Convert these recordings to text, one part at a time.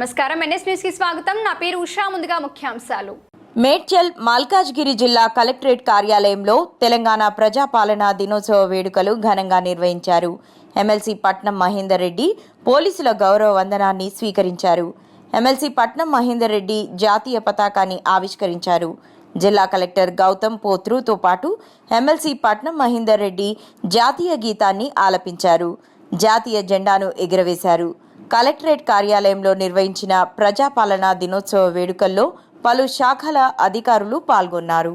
నమస్కారం, NS news కి స్వాగతం. నా పేరు ఉషా. ముందుగా ముఖ్యాంశాలు. మేడ్చల్ మల్కాజ్గిరి జిల్లా కలెక్టరేట్ కార్యాలయంలో తెలంగాణ ప్రజాపాలనా దినోత్సవ వేడుకలు ఘనంగా నిర్వహించారు. ఎమ్మెల్సీ పట్నం మహేందర్ రెడ్డి పోలీసుల గౌరవ వందనాన్ని స్వీకరించారు. ఎమ్మెల్సీ పట్నం మహేందర్ రెడ్డి జాతీయ పతాకాన్ని ఆవిష్కరించారు. జిల్లా కలెక్టర్ గౌతమ్ పోత్రుతో పాటు ఎమ్మెల్సీ పట్నం మహేందర్ రెడ్డి జాతీయ గీతాన్ని ఆలపించారు. జాతీయ జెండాను ఎగురవేశారు. కలెక్టరేట్ కార్యాలయంలో నిర్వహించిన ప్రజాపాలనా దినోత్సవ వేడుకల్లో పలు శాఖల అధికారులు పాల్గొన్నారు.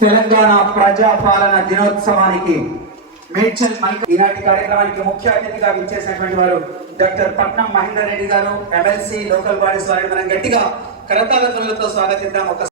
తెలంగాణ ప్రజాపాలన దినోత్సవానికి మేడ్చల్ ఈనాటి కార్యక్రమానికి ముఖ్య అతిథిగా విచ్చేసినటువంటి వారు డాక్టర్ పట్నం మహేందర్ రెడ్డి గారు, ఎమ్మెల్సీ లోకల్ బాడీస్ వారిని మనం గట్టిగా కరతాళ ధ్వనులతో స్వాగతిద్దాం. ఒక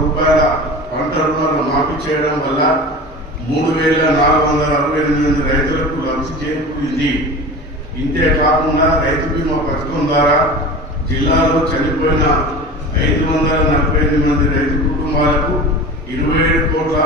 రూపాయల పంట రుణాలు మాఫీ చేయడం వల్ల 3,468 మంది రైతులకు లబ్ధి చేకూరింది. ఇంతే కాకుండా రైతు బీమా పథకం ద్వారా జిల్లాలో చనిపోయిన 548 మంది రైతు కుటుంబాలకు 27 కోట్ల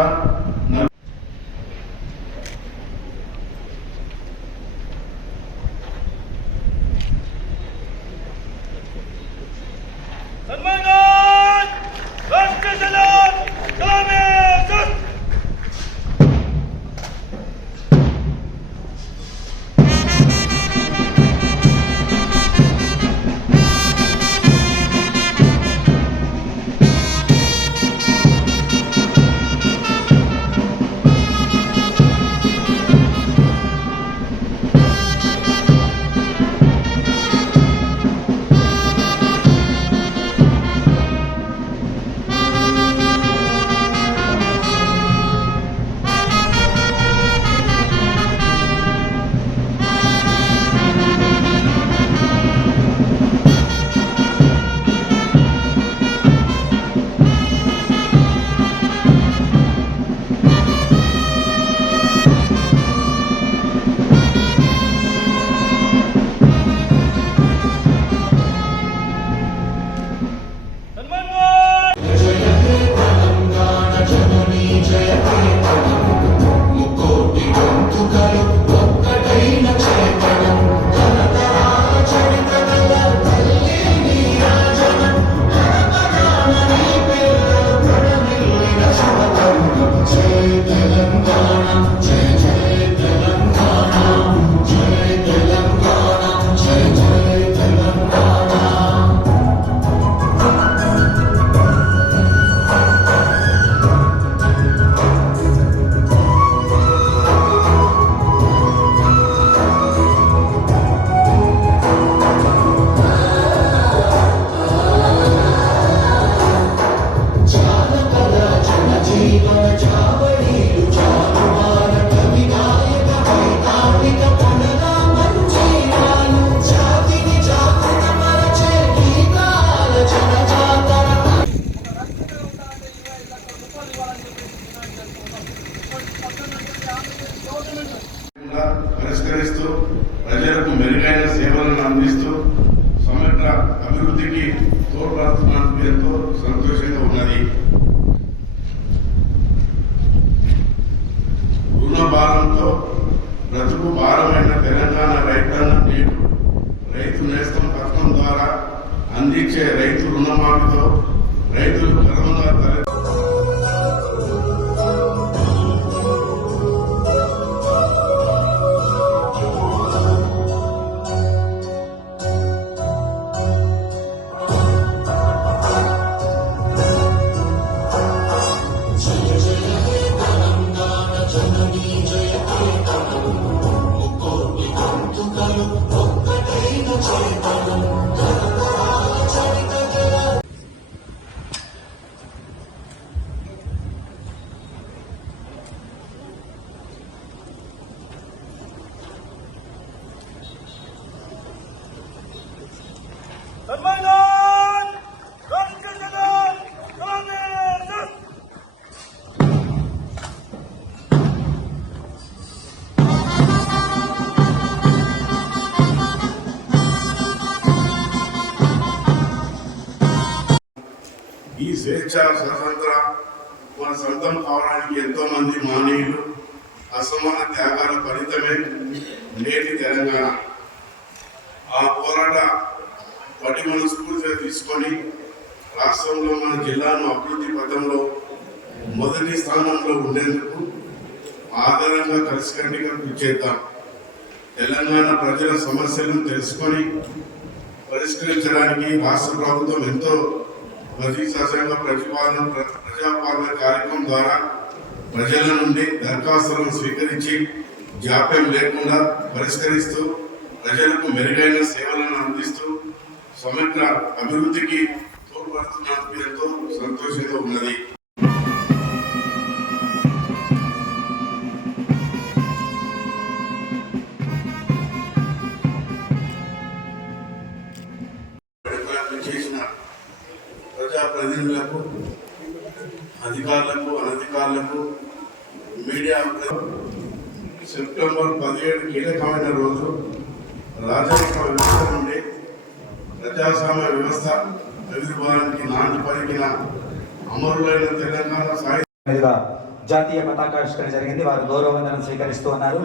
పరిష్కరిస్తూ ప్రజలకు మెరుగైన సేవలను అందిస్తూ సమగ్ర అభివృద్ధికి తోడ్పడుతున్నందుకు ఎంతో సంతోషంగా ఉన్నది. రుణ భారంతో బ్రతుకు భారమైన తెలంగాణ రైతాంగం నేడు రైతు నేస్తం పథకం ద్వారా అందించే రైతు రుణమాఫీతో రైతులు గర్వంగా ఈ స్వేచ్ఛ స్వతంత్ర మన సొంతం కావడానికి ఎంతో మంది మానవులు అసమాన త్యాగాల ఫలితమే నేటి తెలంగాణ. ఆ పోరాట పటిమను స్ఫూర్తిగా తీసుకొని రాష్ట్రంలో మన జిల్లాను అభివృద్ధి పథంలో మొదటి స్థానంలో ఉండేందుకు ఆధారంగా కలిసికట్టుగా కృషి చేద్దాం. తెలంగాణ ప్రజల సమస్యలను తెలుసుకొని పరిష్కరించడానికి రాష్ట్ర ప్రభుత్వం ఎంతో ప్రతిష్టాత్మకంగా ప్రజాపాలన కార్యక్రమం ద్వారా ప్రజల నుండి దరఖాస్తులను స్వీకరించి జాప్యం లేకుండా పరిష్కరిస్తూ ప్రజలకు మెరుగైన సేవలను అందిస్తూ సమగ్ర అభివృద్ధికి తోడ్పడుతున్నందుకు ఎంతో సంతోషంగా ఉన్నది. చేసిన ప్రజాప్రతినిధులకు, అధికారులకు, అనధికారులకు, మీడియా సెప్టెంబర్ 17 కీలకమైన రోజు. రాజరిక వ్యవస్థ నుండి ప్రజాస్వామ్య వ్యవస్థ ఆవిర్భావానికి నాంది పలికిన అమరులైన తెలంగాణ జాతీయ పతాకావిష్కరణ జరిగింది. వారు గౌరవ వందనం స్వీకరిస్తూ ఉన్నారు.